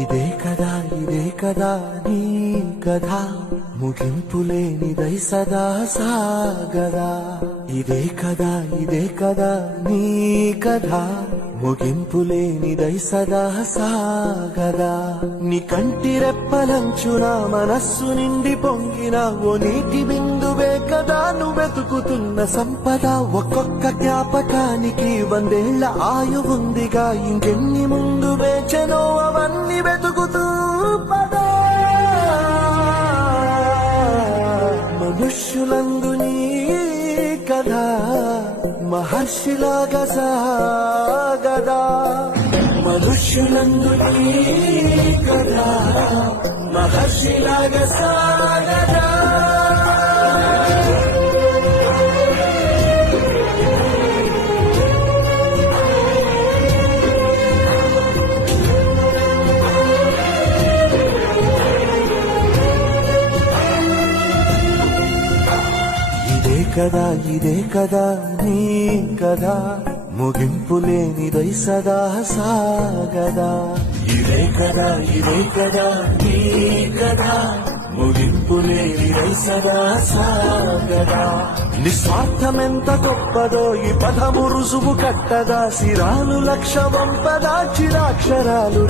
ఇదే కదా నీ కథ ముగింపులేనిదై సదా సాగదా. ఇదే కదా నీ కథ ముగింపులేనిదై సదా సాగదా. నీ కంటి రెప్పలంచున మనస్సు నిండి పొంగిన ఓ నీటి బిందువే కదా నువ్వెతుకుతున్న సంపద. ఒక్కొక్క జ్ఞాపకానికి 100 ఏళ్ల ఆయువుందిగా, ఇంకెన్ని ముందు వేచనో అవన్నీ వెతుకుతూ పదా. మనుష్యులందు నీ కథ మహర్షిలాగా సాగదా. మనుష్యులందు నీ కథ మహర్షిలాగా సాగదా. ఇదే కదా నీ కథ ముగింపులేనిదై సదా సాగదా. ఇదే కదా నీ కథ ముగింపులేనిదై సదా సాగదా. నిస్వార్థమెంత గొప్పదో ఈ పదము రుజువు కట్టదా. సిరాలు లక్ష వంపదా చిరాక్షరాలు